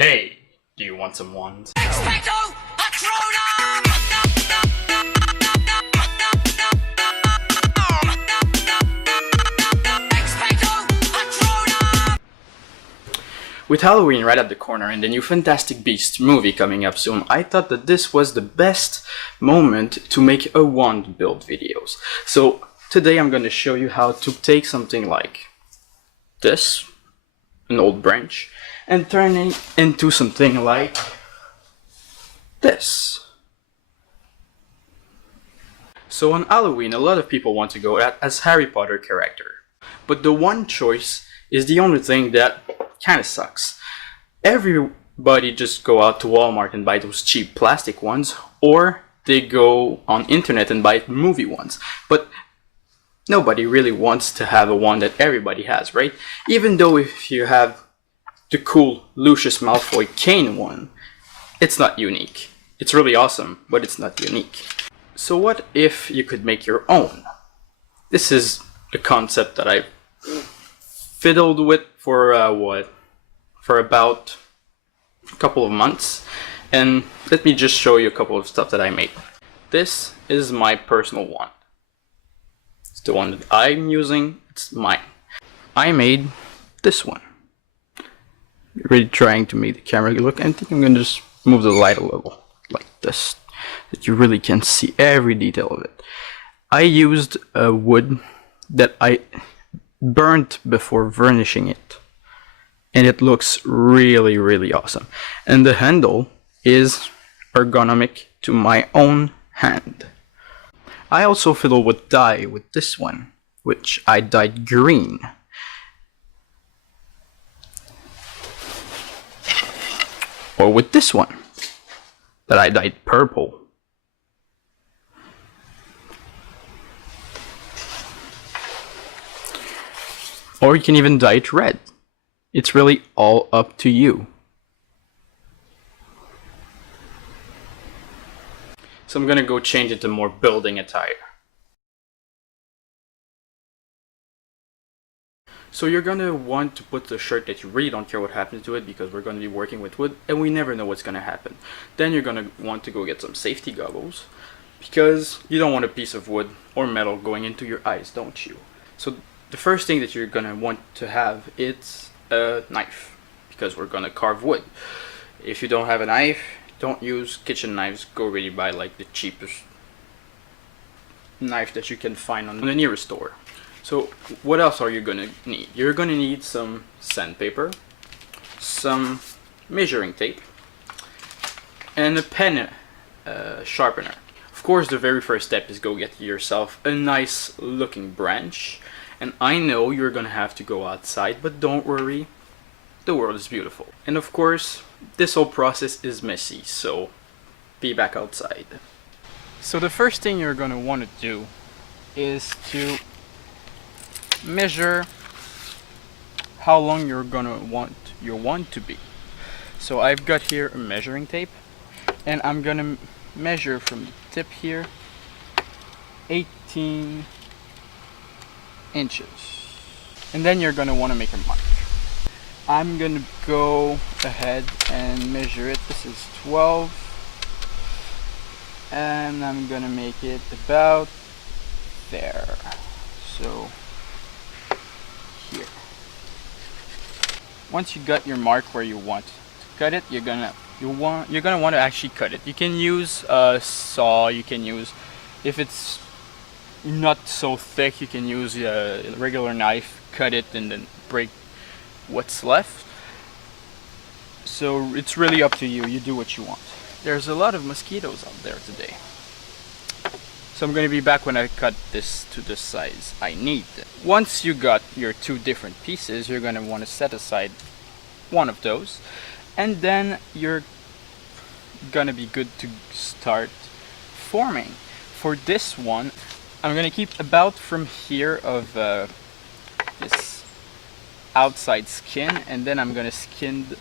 Hey, do you want some wands? Expecto Patronum! Expecto Patronum! With Halloween right at the corner and the new Fantastic Beasts movie coming up soon, I thought that this was the best moment to make a wand build videos. So today I'm going to show you how to take something like this, an old branch, and turn it into something like this. So on Halloween, a lot of people want to go as Harry Potter character, but the one choice is the only thing that kind of sucks. Everybody just go out to Walmart and buy those cheap plastic ones, or they go on internet and buy movie ones. But nobody really wants to have a one that everybody has, right? Even though if you have the cool Lucius Malfoy cane one, it's not unique. It's really awesome, but it's not unique. So what if you could make your own? This is a concept that I fiddled with for about a couple of months, and let me just show you a couple of stuff that I made. This is my personal one. It's the one that I'm using. It's mine. I made this one. Really trying to make the camera look. I think I'm gonna just move the light a little like this, that you really can see every detail of it. I used a wood that I burnt before vernishing it, and it looks really, really awesome. And the handle is ergonomic to my own hand. I also fiddle with dye with this one, which I dyed green. Or with this one, that I dyed purple. Or you can even dye it red. It's really all up to you. So I'm gonna go change it to more building attire. So you're gonna want to put the shirt that you really don't care what happens to it, because we're gonna be working with wood and we never know what's gonna happen. Then you're gonna want to go get some safety goggles, because you don't want a piece of wood or metal going into your eyes, don't you? So the first thing that you're gonna want to have is a knife, because we're gonna carve wood. If you don't have a knife, don't use kitchen knives. Go really buy like the cheapest knife that you can find on the nearest store. So what else are you gonna need? You're gonna need some sandpaper, some measuring tape, and a pen sharpener. Of course, the very first step is go get yourself a nice looking branch. And I know you're gonna have to go outside, but don't worry, the world is beautiful. And of course, this whole process is messy, so be back outside. So the first thing you're gonna want to do is to measure how long you're gonna want your wand to be. So I've got here a measuring tape, and I'm gonna measure from the tip here 18 inches, and then you're gonna want to make a mark. I'm gonna go ahead and measure it. This is 12, and I'm gonna make it about there. So here. Once you got your mark where you want to cut it, you're gonna want to actually cut it. You can use a saw. You can use, if it's not so thick, you can use a regular knife, cut it, and then break what's left. So it's really up to you. You do what you want. There's a lot of mosquitoes out there today, so I'm going to be back when I cut this to the size I need. Once you got your two different pieces, you're going to want to set aside one of those, and then you're going to be good to start forming. For this one, I'm going to keep about from here of this outside skin, and then I'm going to skin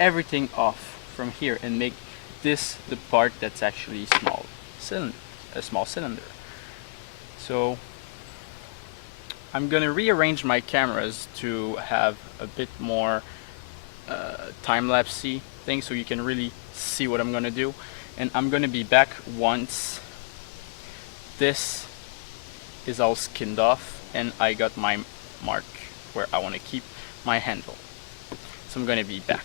everything off from here and make this the part that's actually a small cylinder. So I'm going to rearrange my cameras to have a bit more time-lapse thing so you can really see what I'm gonna do. And I'm gonna be back once this is all skinned off and I got my mark where I want to keep my handle. So I'm gonna be back.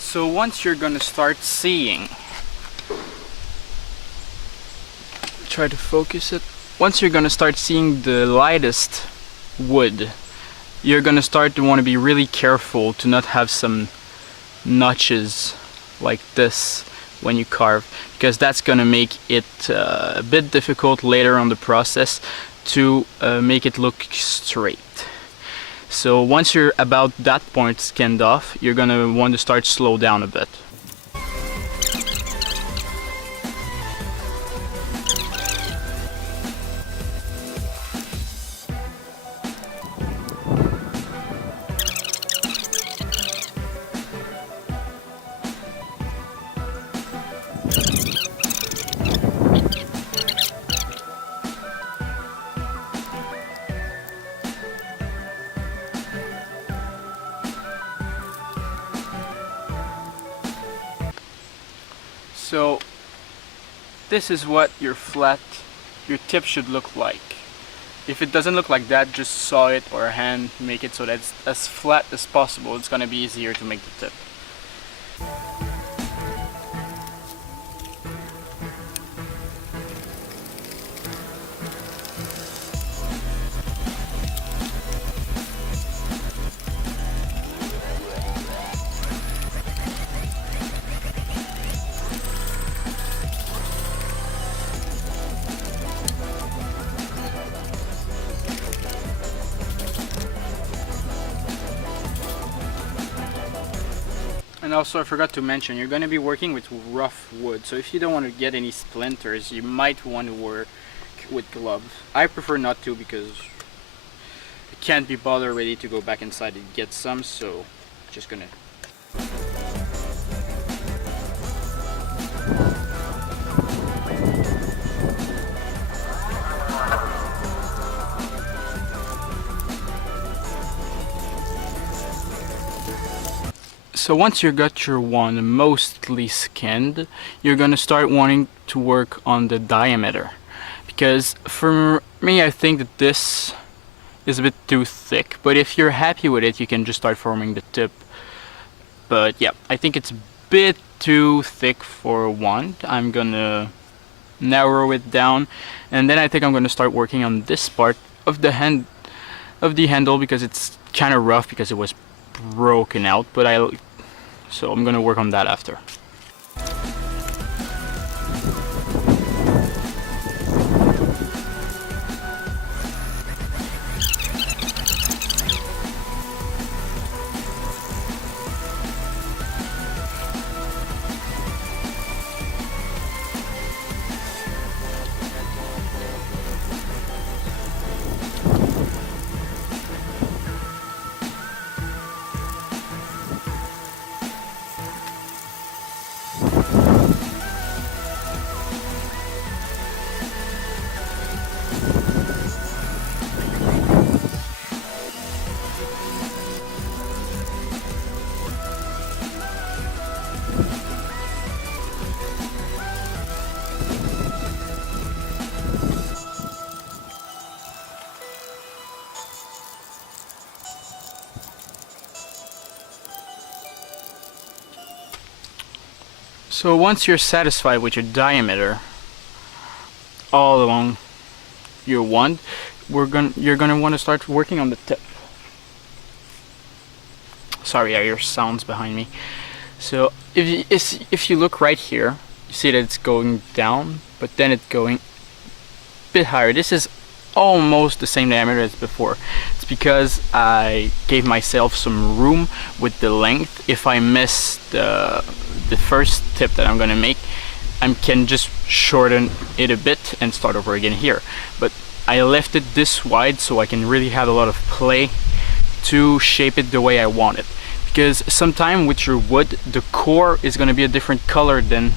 So once you're gonna start seeing, try to focus it. Once you're gonna start seeing the lightest wood, you're gonna start to want to be really careful to not have some notches like this when you carve, because that's gonna make it a bit difficult later on the process to make it look straight. So once you're about that point skinned off, you're gonna want to start slow down a bit. So this is what your tip should look like. If it doesn't look like that, just saw it or hand make it so that it's as flat as possible. It's gonna be easier to make the tip. And also I forgot to mention, you're going to be working with rough wood, so if you don't want to get any splinters, you might want to work with gloves. I prefer not to because I can't be bothered ready to go back inside and get some, so just gonna. So once you got your one mostly skinned, you're gonna start wanting to work on the diameter, because for me I think that this is a bit too thick, but if you're happy with it you can just start forming the tip. But yeah, I think it's a bit too thick for one. I'm gonna narrow it down, and then I think I'm gonna start working on this part of the handle because it's kind of rough because it was broken out, but so I'm gonna work on that after. So once you're satisfied with your diameter all along your wand, you're gonna want to start working on the tip. Sorry, I hear sounds behind me. So if you look right here, you see that it's going down, but then it's going a bit higher. This is almost the same diameter as before. It's because I gave myself some room with the length. If I miss the first tip that I'm gonna make, I can just shorten it a bit and start over again here. But I left it this wide so I can really have a lot of play to shape it the way I want it. Because sometimes with your wood, the core is gonna be a different color than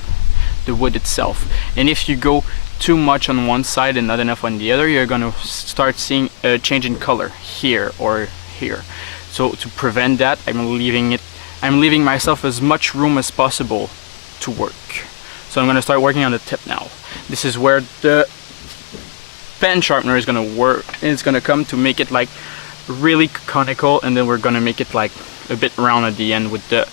the wood itself. And if you go too much on one side and not enough on the other, you're gonna start seeing a change in color here or here. So to prevent that, I'm leaving myself as much room as possible to work. So I'm gonna start working on the tip now. This is where the pen sharpener is gonna work. It's gonna come to make it like really conical, and then we're gonna make it like a bit round at the end with the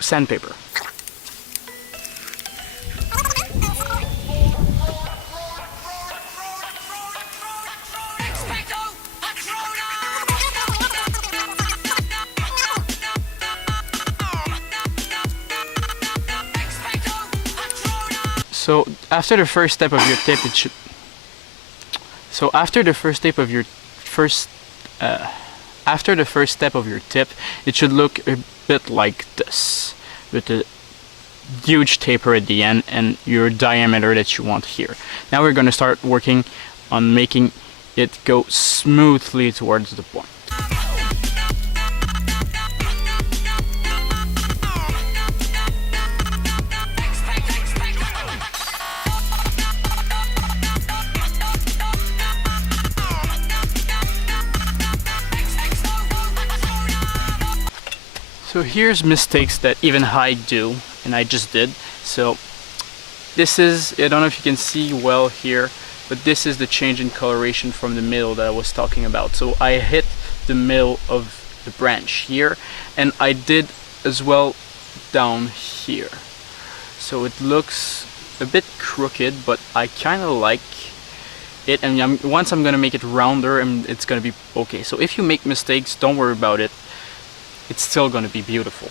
sandpaper. So after the first step of your tip, it should. So after the first step of your tip, it should look a bit like this, with a huge taper at the end and your diameter that you want here. Now we're going to start working on making it go smoothly towards the point. So here's mistakes that even I do, and I just did. So this is, I don't know if you can see well here, but this is the change in coloration from the middle that I was talking about. So I hit the middle of the branch here, and I did as well down here. So it looks a bit crooked, but I kind of like it, and once I'm gonna make it rounder, and it's gonna be okay. So if you make mistakes, don't worry about it. It's still gonna be beautiful.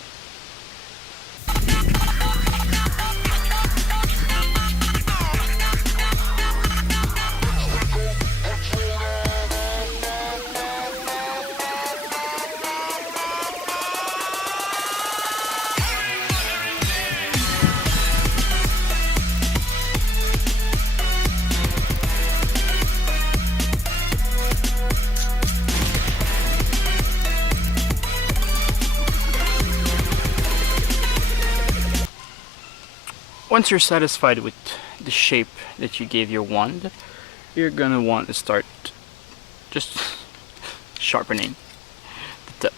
Once you're satisfied with the shape that you gave your wand, you're gonna want to start just sharpening the tip.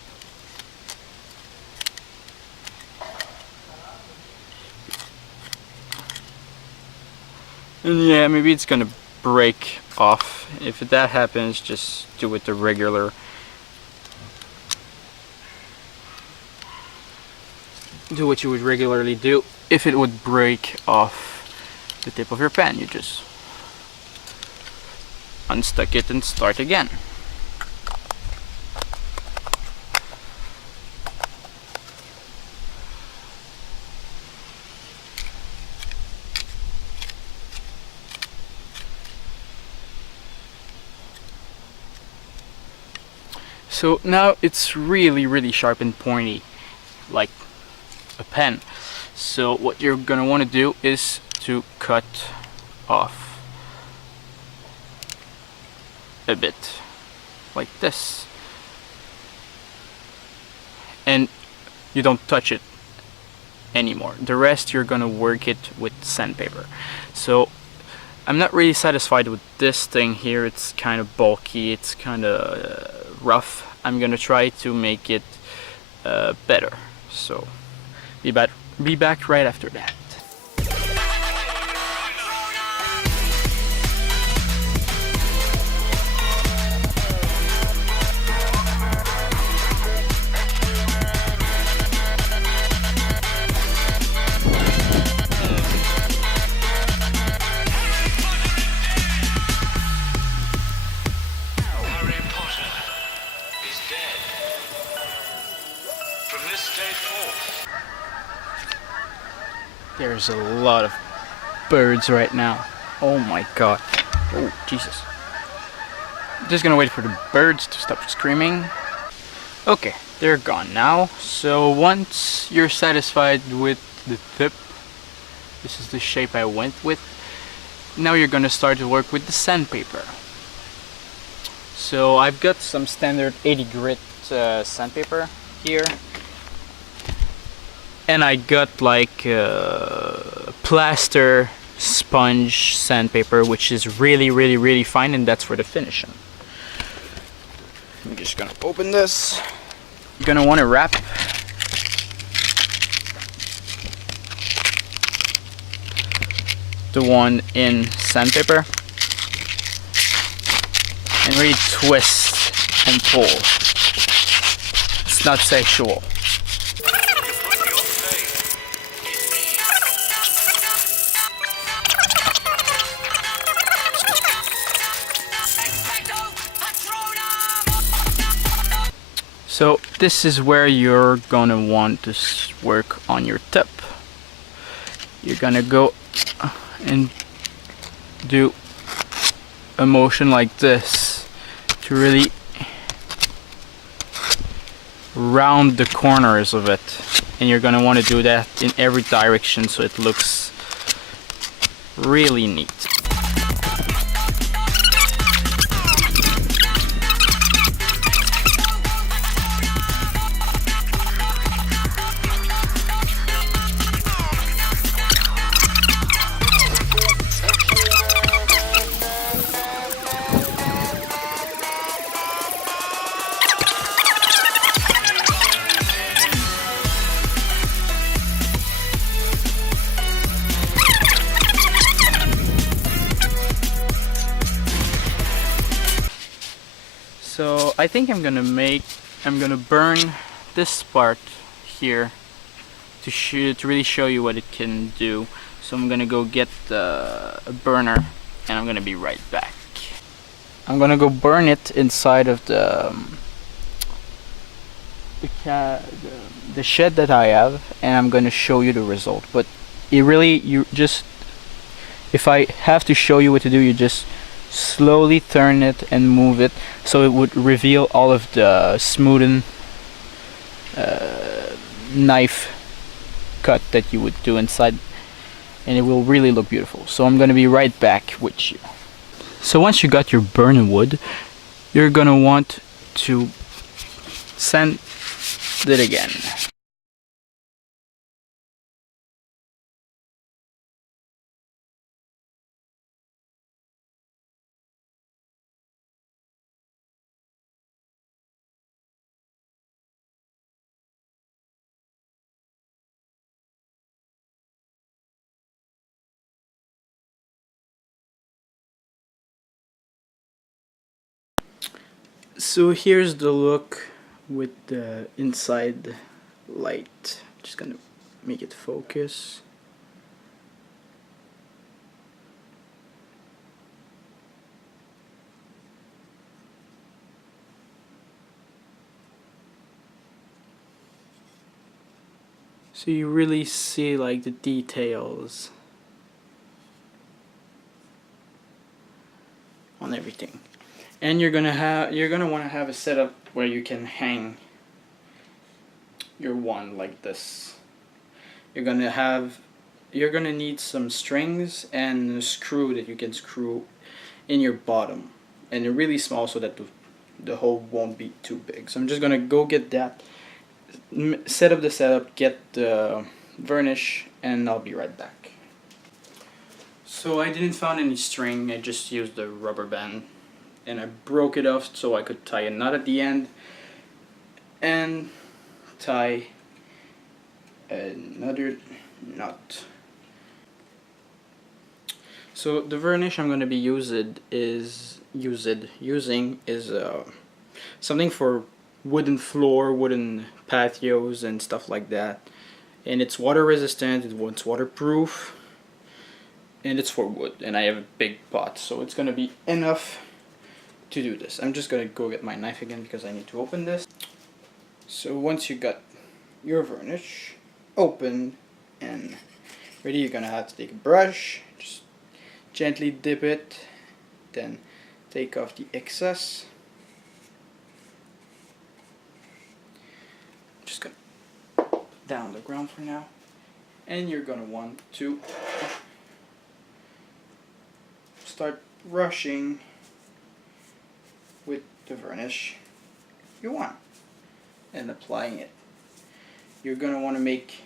And yeah, maybe it's gonna break off. If that happens, just do it the regular. Do what you would regularly do. If it would break off the tip of your pen, you just unstuck it and start again. So now it's really sharp and pointy, like a pen. So what you're gonna want to do is to cut off a bit like this, and you don't touch it anymore. The rest you're gonna work it with sandpaper. So I'm not really satisfied with this thing here. It's kind of bulky, it's kind of rough. I'm gonna try to make it better. So be back right after that. Harry Potter is dead. From this day forth, There's a lot of birds right now. Oh my god. Oh, Jesus. Just gonna wait for the birds to stop screaming. Okay, they're gone now. So once you're satisfied with the tip, this is the shape I went with. Now you're gonna start to work with the sandpaper. So I've got some standard 80 grit sandpaper here. And I got like plaster sponge sandpaper, which is really fine, and that's for the finishing. I'm just gonna open this. You're gonna want to wrap the one in sandpaper and really twist and pull. It's not sexual. So this is where you're gonna want to work on your tip. You're gonna go and do a motion like this to really round the corners of it, and you're gonna want to do that in every direction so it looks really neat. So I think I'm gonna burn this part here to really show you what it can do. So I'm gonna go get a burner, and I'm gonna be right back. I'm gonna go burn it inside of the shed that I have, and I'm gonna show you the result. But it really, if I have to show you what to do, you just slowly turn it and move it so it would reveal all of the smoothen knife cut that you would do inside, and it will really look beautiful. So I'm gonna be right back with you. So once you got your burning wood, you're gonna want to sand it again. So here's the look with the inside light. Just gonna make it focus. So you really see like the details on everything. And you're gonna want to have a setup where you can hang your wand like this. You're gonna need some strings and a screw that you can screw in your bottom, and they're really small so that the hole won't be too big. So I'm just gonna go get that, set up the setup, get the varnish, and I'll be right back. So I didn't find any string, I just used the rubber band, and I broke it off so I could tie a knot at the end and tie another knot. So the varnish I'm going to be using is something for wooden floor, wooden patios and stuff like that, and it's water resistant, it's waterproof, and it's for wood, and I have a big pot, so it's gonna be enough to do this. I'm just gonna go get my knife again because I need to open this. So once you got your varnish open and Ready? You're gonna have to take a brush, just gently dip it, then take off the excess. Just gonna put down the ground for now, and you're gonna want to start brushing with the varnish you want and applying it. You're gonna want to make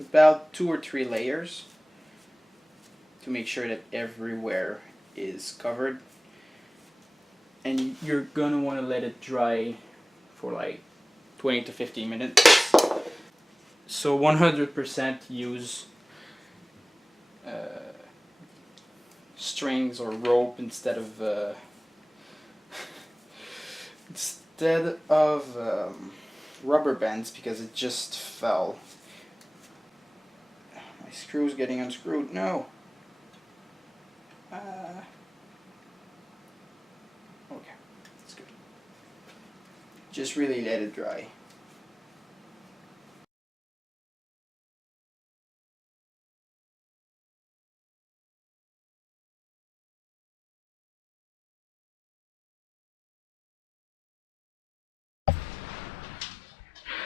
about 2 or 3 layers to make sure that everywhere is covered, and you're gonna want to let it dry for like 20 to 15 minutes. So 100% use strings or rope instead of rubber bands, because it just fell. My screw's getting unscrewed. No. Okay, that's good. Just really let it dry.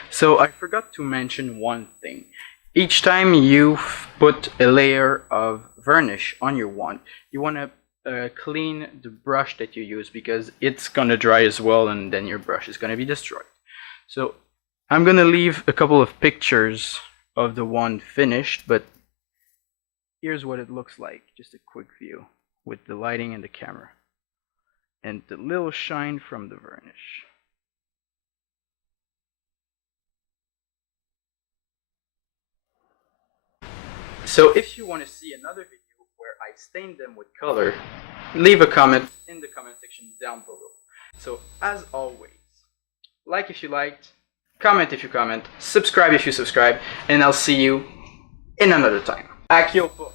So I forgot to mention one thing. Each time you put a layer of varnish on your wand, you want to clean the brush that you use, because it's gonna dry as well, and then your brush is gonna be destroyed. So I'm gonna leave a couple of pictures of the wand finished, but here's what it looks like. Just a quick view with the lighting and the camera, and the little shine from the varnish. So if you want to see another video where I stain them with color, leave a comment in the comment section down below. So as always, like if you liked, comment if you comment, subscribe if you subscribe, and I'll see you in another time. Akio po!